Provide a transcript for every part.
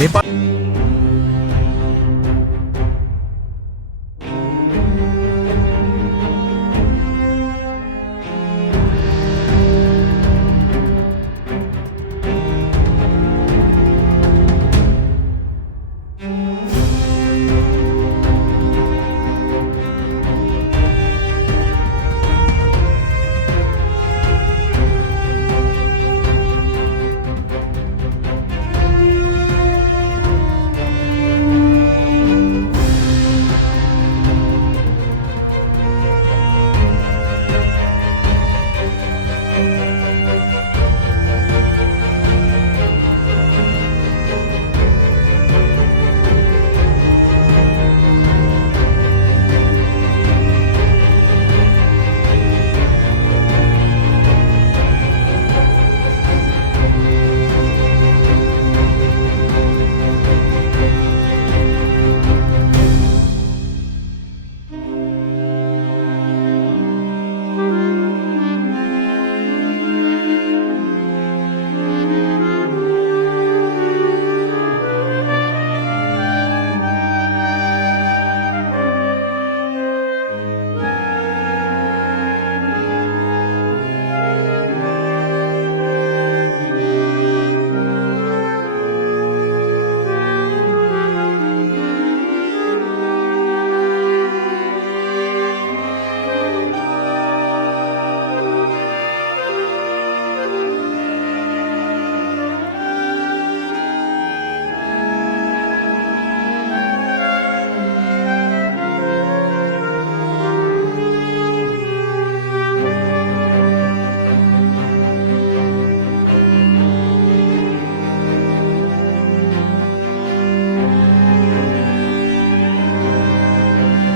নেপাল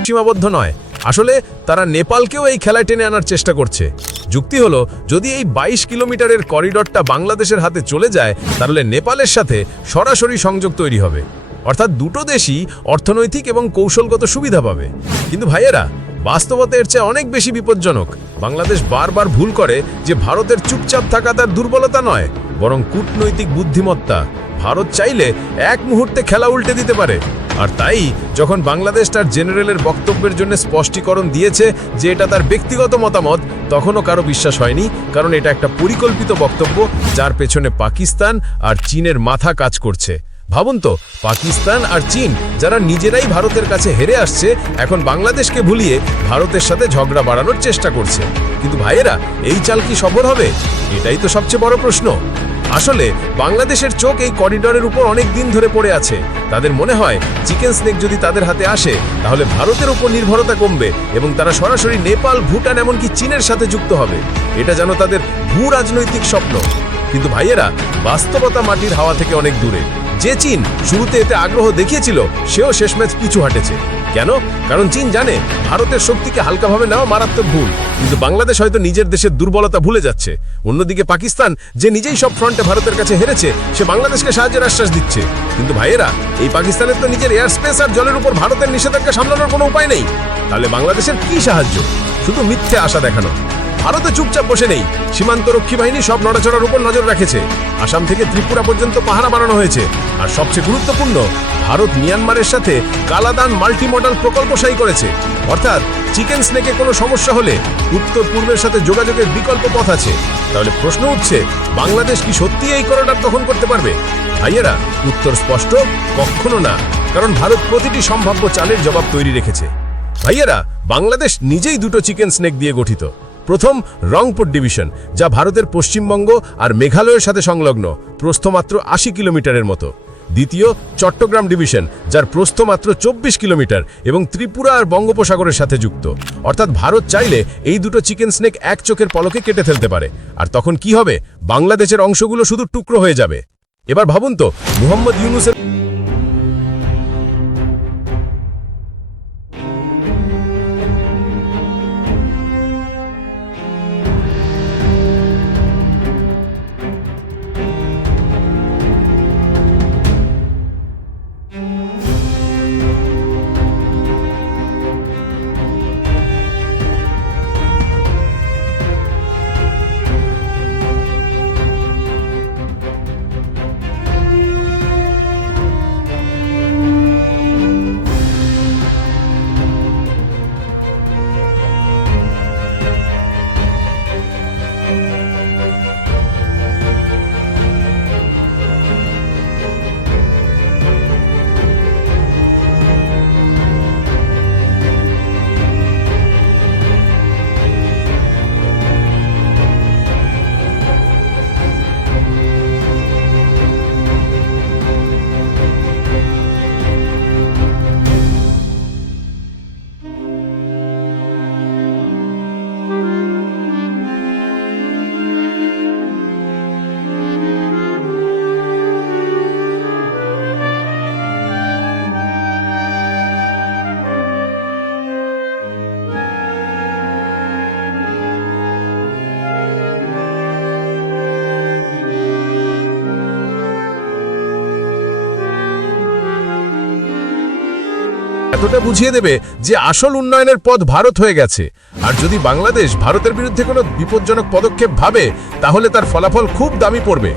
সীমাবদ্ধ নয়। আসলে তারা নেপালকেও এই খেলায় টেনে আনার চেষ্টা করছে। যুক্তি হলো, যদি এই ২২ কিলোমিটারের করিডরটা বাংলাদেশের হাতে চলে যায়, তাহলে নেপালের সাথে সরাসরি সংযোগ তৈরি হবে। অর্থাৎ দুটো দেশই অর্থনৈতিক এবং কৌশলগত সুবিধা পাবে। কিন্তু ভাইয়েরা, বাস্তবতা এর চেয়ে অনেক বেশি বিপজ্জনক। বাংলাদেশ বারবার ভুল করে যে ভারতের চুপচাপ থাকা তার দুর্বলতা নয়, বরং কূটনৈতিক বুদ্ধিমত্তা। ভারত চাইলে এক মুহূর্তে খেলা উল্টে দিতে পারে। আর তাই, যখন বাংলাদেশ তার জেনারেলের বক্তব্যের জন্য স্পষ্টীকরণ দিয়েছে যে এটা তার ব্যক্তিগত মতামত, তখনও কারও বিশ্বাস হয়নি, কারণ এটা একটা পরিকল্পিত বক্তব্য যার পেছনে পাকিস্তান আর চীনের মাথা কাজ করছে। ভাবুন তো, পাকিস্তান আর চীন, যারা নিজেরাই ভারতের কাছে হেরে আসছে, এখন বাংলাদেশকে ভুলিয়ে ভারতের সাথে ঝগড়া বাড়ানোর চেষ্টা করছে। কিন্তু ভাইয়েরা, এই চাল কি সফল হবে? এটাই তো সবচেয়ে বড় প্রশ্ন। আসলে বাংলাদেশের চোখ এই করিডরের উপর অনেক দিন ধরে পড়ে আছে। তাদের মনে হয় চিকেন স্নেক যদি তাদের হাতে আসে, তাহলে ভারতের উপর নির্ভরতা কমবে এবং তারা সরাসরি নেপাল, ভুটান এমনকি চীনের সাথে যুক্ত হবে। এটা যেন তাদের ভূ রাজনৈতিক স্বপ্ন। কিন্তু ভাইয়েরা, বাস্তবতা মাটির হাওয়া থেকে অনেক দূরে। যে চীন শুরুতে এতে আগ্রহ দেখিয়েছিল, সেও শেষ ম্যাচ পিছু হাঁটেছে। কেন? কারণ চীন জানে ভারতের শক্তিকে হালকাভাবে নেওয়া মারাত্মক ভুল। কিন্তু বাংলাদেশ হয়তো নিজের দেশের দুর্বলতা ভুলে যাচ্ছে। অন্যদিকে পাকিস্তান যে নিজেই সব ফ্রন্টে ভারতের কাছে হেরেছে, সে বাংলাদেশকে সাহায্যের আশ্বাস দিচ্ছে। কিন্তু ভাইয়েরা, এই পাকিস্তানের তো নিজের এয়ার, স্পেস আর জলের উপর ভারতের নিষেধাজ্ঞা সামলানোর কোনো উপায় নেই। তাহলে বাংলাদেশের কি সাহায্য? শুধু মিথ্যে আশা দেখানো। ভারতে চুপচাপ বসে নেই। সীমান্ত রক্ষী বাহিনী সব নড়াচড়ার উপর নজর রেখেছে। আসাম থেকে ত্রিপুরা পর্যন্ত পাহারা বানানো হয়েছে। আর সবচেয়ে গুরুত্বপূর্ণ, ভারত মিয়ানমারের সাথে কালাদান মাল্টিমডাল প্রকল্প সাই করেছে। অর্থাৎ চিকেন স্নেকে কোনো সমস্যা হলে উত্তর পূর্বের সাথে যোগাযোগের বিকল্প পথ আছে। তাহলে প্রশ্ন উঠছে, বাংলাদেশ কি সত্যি এই করিডর তখন করতে পারবে? ভাইয়েরা, উত্তর স্পষ্ট, কখনো না। কারণ ভারত প্রতিটি সম্ভাব্য চালের জবাব তৈরি রেখেছে। ভাইয়েরা, বাংলাদেশ নিজেই দুটো চিকেন স্নেক দিয়ে গঠিত। প্রথম রংপুর ডিভিশন, যা ভারতের পশ্চিমবঙ্গ আর মেঘালয়ের সাথে সংলগ্ন প্রস্থ মাত্র আশি কিলোমিটারের মতো। দ্বিতীয়, চট্টগ্রাম ডিভিশন, যার প্রস্থ মাত্র চব্বিশ কিলোমিটার এবং ত্রিপুরা আর বঙ্গোপসাগরের সাথে যুক্ত। অর্থাৎ ভারত চাইলে এই দুটো চিকেন স্নেক এক চোখের পলকে কেটে ফেলতে পারে। আর তখন কি হবে? বাংলাদেশের অংশগুলো শুধু টুকরো হয়ে যাবে। এবার ভাবুন তো, মুহাম্মদ ইউনুসের এতটা বুঝিয়ে দেবে যে আসল উন্নয়নের পথ ভারত হয়ে গেছে। আর যদি বাংলাদেশ ভারতের বিরুদ্ধে কোনো বিপজ্জনক পদক্ষেপ ভাবে, তাহলে তার ফলাফল খুব দামি পড়বে।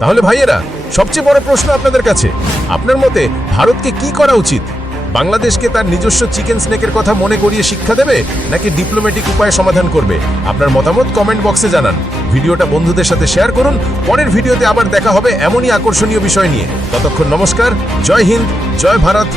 তাহলে ভাইয়েরা, সবচেয়ে বড় প্রশ্ন আপনাদের কাছে, আপনার মতে ভারতকে কি করা উচিত? বাংলাদেশকে তার নিজস্ব চিকেন স্নেকের কথা মনে করিয়ে শিক্ষা দেবে, নাকি ডিপ্লোম্যাটিক উপায়ে সমাধান করবে? আপনার মতামত কমেন্ট বক্সে জানান। ভিডিওটা বন্ধুদের সাথে শেয়ার করুন। পরের ভিডিওতে আবার দেখা হবে এমনই আকর্ষণীয় বিষয় নিয়ে। ততক্ষণ নমস্কার, জয় হিন্দ, জয় ভারত।